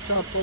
4-5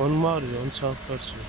on Mario on South Persia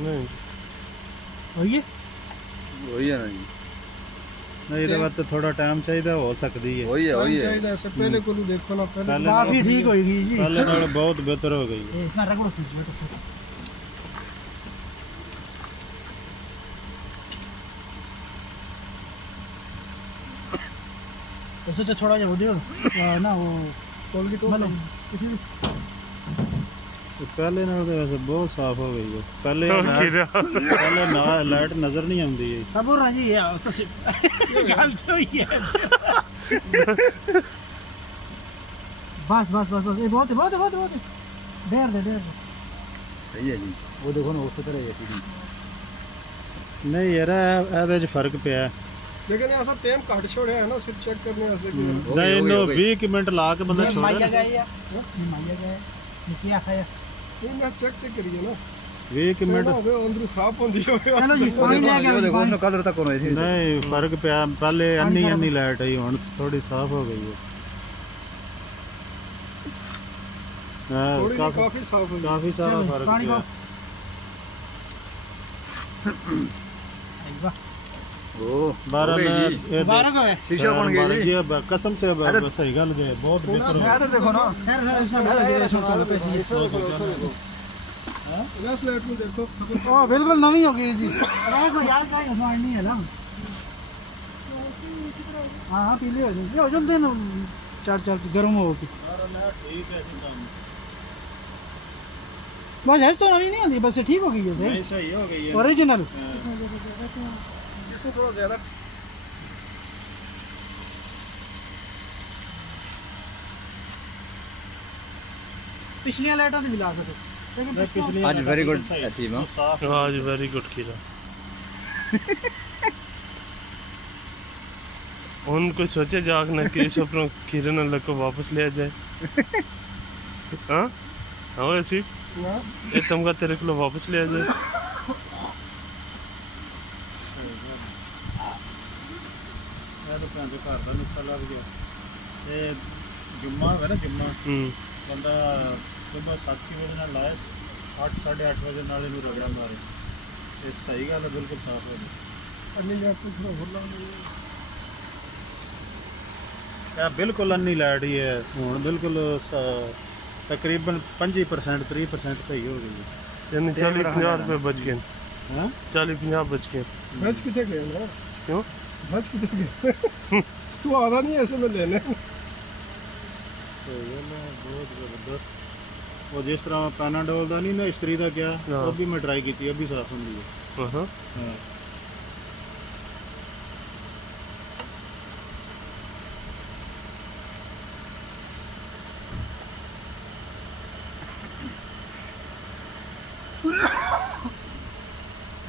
ਨਹੀਂ ਹੋਈ ਹੈ ਉਹੀ ਹੈ ਨਾ ਜੀ, ਨਹੀਂ ਇਹਦੇ ਵਾਸਤੇ ਥੋੜਾ ਟਾਈਮ ਚਾਹੀਦਾ, ਹੋ ਸਕਦੀ ਹੈ। ਉਹੀ ਹੈ ਉਹੀ ਹੈ। ਚਾਹੀਦਾ ਸੇ ਪਹਿਲੇ ਕੋਲ ਦੇਖੋ ਨਾ, ਪਹਿਲੇ ਕਾਫੀ ਠੀਕ ਹੋਏਗੀ ਜੀ, ਪਹਿਲੇ ਨਾਲ ਬਹੁਤ ਬਿਹਤਰ ਹੋ ਗਈ ਹੈ। ਇਸ ਨਾਲ ਰਗੜੋ ਸੀ ऐसे तो थोड़ा हो दियो ना वो ਕੋਲਗੇਟ मतलब ਪਹਿਲੇ ਨਾਲ ਤਾਂ ਵੈਸੇ ਬਹੁਤ ਸਾਫ਼ ਹੋ ਗਈ ਹੈ। ਪਹਿਲੇ ਨਾ ਲਾਈਟ ਨਜ਼ਰ ਨਹੀਂ ਆਉਂਦੀ ਹੈ। अब और जी यार तो गलत हुई है। बस बस बस बस ये बहुत है बहुत है बहुत है बहुत है, देर दे ਸਹੀ ਹੈ ਜੀ। ਉਹ ਦੇਖੋ ਨਾ ਉਸੇ ਤਰ੍ਹਾਂ ਹੀ ਹੈ। ਨਹੀਂ ਯਾਰ ਇਹਦੇ 'ਚ ਫਰਕ ਪਿਆ। लेकिन ऐसा टाइम काट छोड़े है ना सिर्फ चेक करने ऐसे कि ਨਹੀਂ ਇਹਨੂੰ 20 मिनट ला के ਬੰਦਾ माइया ਛੋੜਿਆ। गया या माइया गया ये क्या खाया नहीं मैं चेक तो करिए ना 20 मिनट ना होवे अंदर खराब होंदी होवे चलो जी पानी ले ਉਹ गया ਦੇਖੋ ਉਹਨੂੰ ਕਲਰ ਤੱਕ ਹੋਣਾ ਸੀ। ਨਹੀਂ ਫਰਕ ਪਿਆ। ਪਹਿਲੇ ਅੰਨੀ ਲਾਈਟ ਆਈ, ਹੁਣ ਥੋੜੀ ਸਾਫ਼ ਹੋ ਗਈ ਹੈ। थोड़ी नहीं, ਕਾਫੀ काफी साफ हो गई। ਕਾਫੀ ਸਾਰਾ ਫਰਕ पानी ਪਿਆ। ਉਹ 12 मुबारक हो ਸ਼ੀਸ਼ਾ ਬਣ ਗਿਆ ਜੀ। ਕਸਮ ਸੇ ਸਹੀ ਗੱਲ ਜੇ ਬਹੁਤ ਬਿਹਤਰ ਹੋ ਇਹ ਦੇਖੋ ਨਾ, खैर खैर इसमें गैस लाइट में देखो ओ बिल्कुल नवी हो गई जी। अरे को यार का इसमें नहीं है ना। हां हां पीले हो जाए, हो जल्दी ना चार चार गर्म हो के ठीक है बस ऐसे तो नवी नहीं होती, बस ठीक हो गई है नहीं सही हो गई है। ओरिजिनल इसमें थोड़ा ज्यादा पिछली लाइटा तो मिला सकते लेकिन पिछली ਅੱਜ ਵੈਰੀ ਗੁੱਡ ਅਸੀਮ। आज वेरी गुड खीरा। उनको सोचे जाग ना कि इस अपनों खीरे न लग को वापस ले जाए। हाँ हाँ ऐसी ना ये तुमका तेरे को वापस ले जाए। ਘਰ ਦਾ ਨੁਕਸਾ ਲੱਗ ਗਿਆ ਤੇ ਜੁਮਾ ਹੋਵੇ ਨਾ ਜੁਮਾ ਬੰਦਾ ਸੁਬਹ 7 ਵਜੇ ਨਾਲ ਲਾਏ 8:30 ਵਜੇ ਨਾਲ ਇਹਨੂੰ ਰਗੜਾ ਮਾਰੇ ਇਹ ਸਹੀ ਗੱਲ ਹੈ, ਬਿਲਕੁਲ ਸਾਫ਼ ਹੋ ਗਈ। अन्य लाइट को थोड़ा भरना ਇਹ ਬਿਲਕੁਲ ਅੰਨੀ ਲਾਈਟ ਹੀ ਹੈ। ਹੁਣ ਬਿਲਕੁਲ ਤਕਰੀਬਨ 25% 30% ਸਹੀ ਹੋ ਗਈ ਹੈ। यानी 40-50 रुपए बच गए। हाँ 40-50 बच गए। बच कितने गए ना क्यों बच कितने गए तू आधा नहीं ऐसे में लेने सही है, बहुत ज़बरदस्त। और जिस तरह पैनाडोल का नहीं ना इस्त्री का क्या वो भी मैं ट्राई की, अभी साफ होंगी है। हाँ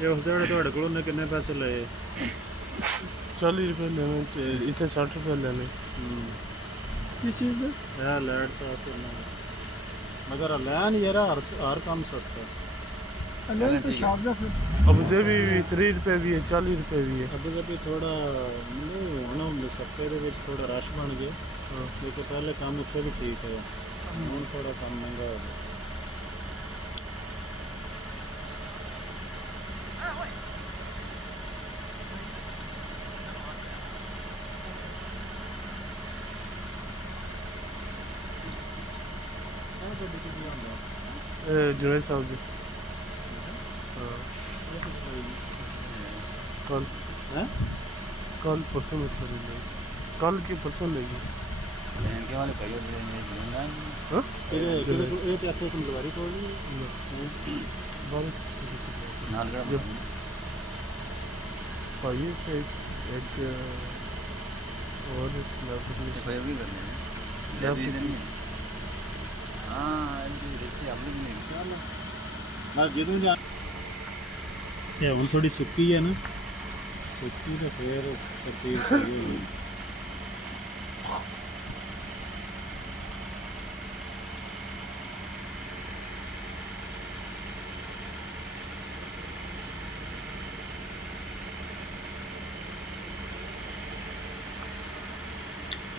ये उस दिहाड़े ਤੁਹਾਡੇ ਕੋਲ ਉਹਨੇ ਕਿੰਨੇ ਪੈਸੇ ਲਏ? 40 रुपए लेने, इतने 60 रुपए लेने। किस चीज़ में है लाइट साफ करना, मगर लैन यार हर काम सस्ता। अन्य तो शार्जा फिर अब से भी 30 रुपए भी है, 40 रुपए भी है। अभी कभी थोड़ा नहीं होना सप्ते ਦੇ ਵਿੱਚ ਥੋੜਾ ਰਸ਼ ਬਣ ਗਿਆ। ਹਾਂ ਕਿਉਂਕਿ ਪਹਿਲੇ ਕੰਮ ਉੱਥੇ ਵੀ ਠੀਕ ਹੈ, ਹੁਣ ਥੋੜਾ ਕੰਮ ਮਹਿੰਗਾ ਹੋ ਗਿਆ। जुनेद साहब जी कल कल परसों में खरीद कल की परसों लेगी। ਲਹਿੰਗੇ ਵਾਲੇ ਭਾਈ ਉਹਨੇ हाँ ਇਹ ਤੇ ਆਪੇ ਕੰਗਵਾਰੀ ਕੋਲ ਨਾਲ जब भाई से एक और ਭਾਈ ਉਹ ਕੀ ਕਰਨੇ ਨੇ ਲੈ ਵੀ ਨਹੀਂ। ਹਾਂ ਇਹ ਦੇਖੀ ਆਪਣੀ ਨਹੀਂ ਚੱਲ ਨਾ ਜਦੋਂ ਜਾ ਤੇ ਹੁਣ ਥੋੜੀ ਸੁੱਕੀ ਹੈ ਨਾ, ਸੁੱਕੀ ਤੇ ਫੇਰ ਤਕਲੀਫ ਸਹੀ ਹੋਈ।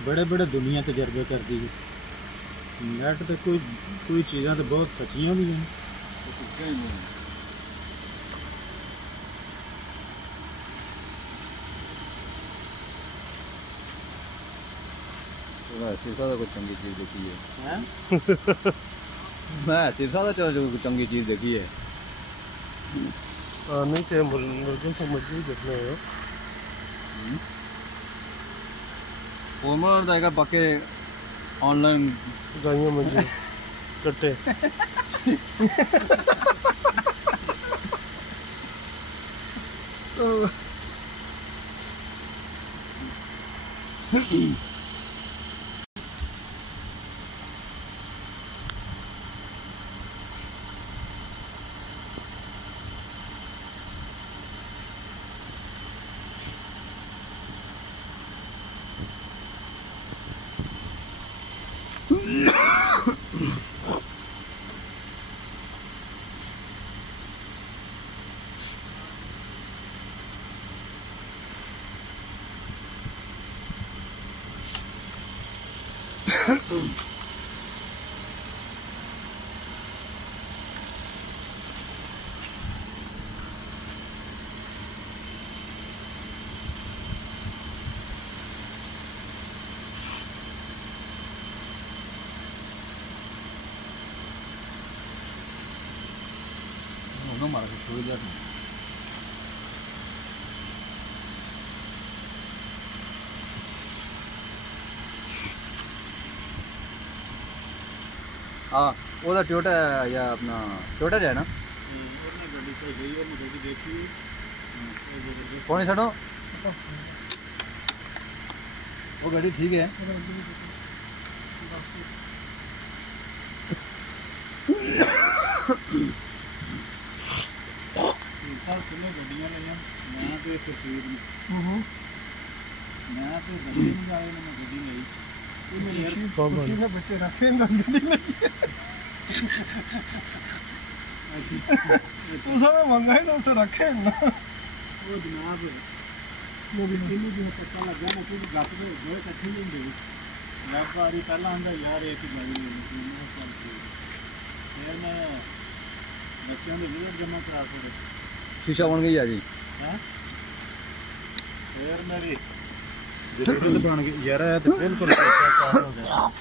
बड़े बड़े दुनिया तजर्बे करती है नेट तो कोई चीज़ां तो बहुत सच्चियां भी हैं। ਸਿਰਫ ਦਾ ਕੋਈ ਚੰਗੀ ਚੀਜ਼ ਦੇਖੀ ਹੈ ਮੈਂ ਸਿਰਫ ਦਾ ਚਲੋ ਕੋਈ ਚੰਗੀ ਚੀਜ਼ ਦੇਖੀ ਹੈ नहीं थे मुर्गे समझ ही देखने हो ਫੋਰਮਲ ਦਾ ਹੈਗਾ ਬਾਕੀ ਆਨਲਾਈਨ गाइयों मुझे कट्टे ਉਹਨਾਂ ਮਾਰ ਕੇ ਛੋੜ ਦਿਆ ਹਾਂ ਉਹਦਾ ਟੋਟਾ ਜਾਂ ਆਪਣਾ ਟੋਟਾ ਹੈ ਨਾ ਉਹਨੇ ਗੱਡੀ ਤੇ ਗਈ ਉਹਨੇ ਗੱਡੀ ਦੇਖੀ ਪਾਣੀ ਛੱਡੋ ਉਹ ਗੱਡੀ ਠੀਕ ਹੈ ਤਾਂ ਕਿੰਨੇ ਗੱਡੀਆਂ ਲਈਆਂ ਮੈਂ ਤੇ ਤਸਵੀਰ ਮੈਂ ਤੇ ਗੱਡੀ ਨਹੀਂ ਜਾਏ ਨਾ ਗੱਡੀ ਲਈ खुशी में बच्चे रखे हैं 10 गड्डी लगी तो सब मंगाए तो उसे रखे हैं ना वो जनाब मेरी किन्नी दिन पता लग गया ना कि गप दे दो इकट्ठे ही होंगे गप वारी पहला आंदा यार एक गाड़ी लेनी फिर मैं बच्चों के लिए जमा करा छोड़े शीशा बन गई है जी हैं फिर मेरी जरूरत बन गई यार है तो बिल्कुल हो गया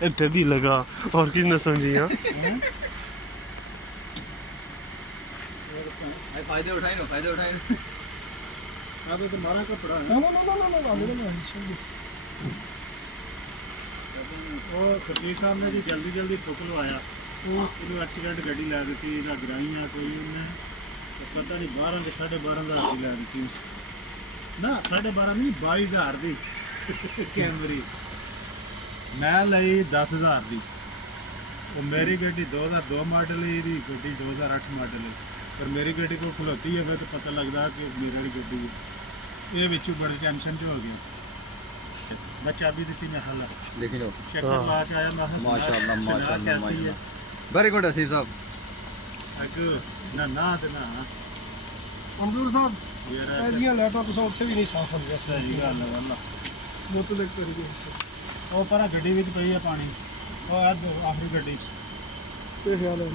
टेडी लगा और किसने समझी हाँ फायदे उठाए अब तो तुम्हारा कपड़ा है ना वो खतीब साहब ने जी जल्दी जल्दी ठुक लवाया वो एक्सीडेंट गड्डी लै दी गराइया कोई उन्हें पता नहीं 12 के 12.5 हज़ार की लै दी ना 12.5 नहीं 22,000 की कैमरी मैं ली 10,000 की वो मेरी गड्डी 2002 मॉडल है यदी गड्डी 2008 मॉडल है पर मेरी गड्डी को खलोती है तो पता लगता कि मेरी वाली गड्डी है ये बिचू बड़ी टेंशन जो हो गया मैं चाबी दी मैं हल देखी लो चक्कर ला के आया मैं माशाल्लाह माशाल्लाह कैसी है वेरी गुड असीफ साहब अग ना ते ना मंजूर साहब यार ऐदियां लाइटां तुस उत्थे भी नहीं साफ समझिया सही गल है वल्ला बोतल एक करी गई ਉਹ ਪਰ ਗੱਡੀ ਵਿੱਚ ਪਈ ਆ ਪਾਣੀ ਉਹ ਆਖਰੀ ਗੱਡੀ 'ਚ ते ख्याल है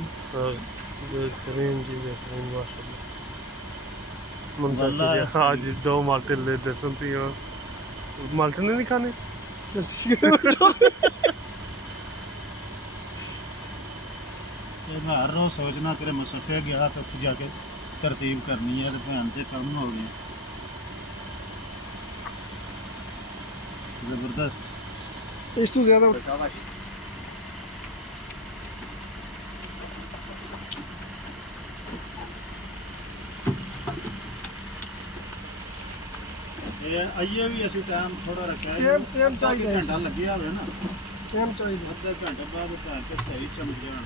बेहतरीन जी बेहतरीन माशाल्लाह मंजर वल्लाह आज 2 मार्टिन ले दे सुनती हो मार्टिन नहीं खाने चल ठीक है ਤੇ ਮੈਂ ਹਰ ਰੋਜ਼ ਸੋਚਣਾ ਤੇਰੇ ਮਸਫੇ ਗਿਆ ਤਾਂ ਉੱਥੇ ਜਾ ਕੇ ਤਰਤੀਬ ਕਰਨੀ ਹੈ ਤੇ ਭੈਣ ਤੇ ਕੰਮ ਹੋ ਗਏ ਜ਼ਬਰਦਸਤ इस तो ज्यादा शाबाश ਇਹ ਆਈਏ ਵੀ ਅਸੀਂ ਟਾਈਮ ਥੋੜਾ ਰੱਖਿਆ ਟਾਈਮ ਚਾਹੀਦਾ ਘੰਟਾ ਲੱਗਿਆ ਹੋਵੇ ਨਾ टाइम चाहिए ਅੱਧੇ ਘੰਟੇ ਬਾਅਦ ਭੈਣ ਤੇ ਸਹੀ ਚਮਕ ਜਾਣ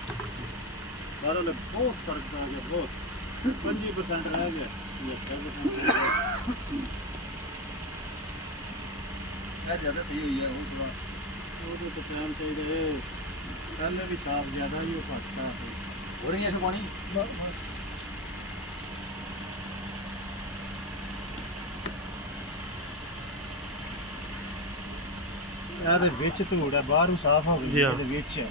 ਬਾਹਰੋਂ ਬਹੁਤ ਫਰਕ ਆ ਗਿਆ ਬਹੁਤ 25% ਰਹਿ ਗਿਆ 70% ज़्यादा सही हुई है वो थोड़ा ਉਹਦੇ ਤੋਂ ਟਾਈਮ ਚਾਹੀਦਾ ਇਹ ਪਹਿਲੇ ਵੀ ਸਾਫ ਜ਼ਿਆਦਾ ਹੀ ਉਹ ਘੱਟ ਸਾਫ ਹੈ हो रही है ऐसा पानी ਇਹਦੇ ਵਿੱਚ ਧੂੜ ਹੈ ਬਾਹਰੋਂ ਸਾਫ ਹੋ ਗਈ ਜੀ ਹਾਂ। ਇਹਦੇ ਵਿੱਚ ਹੈ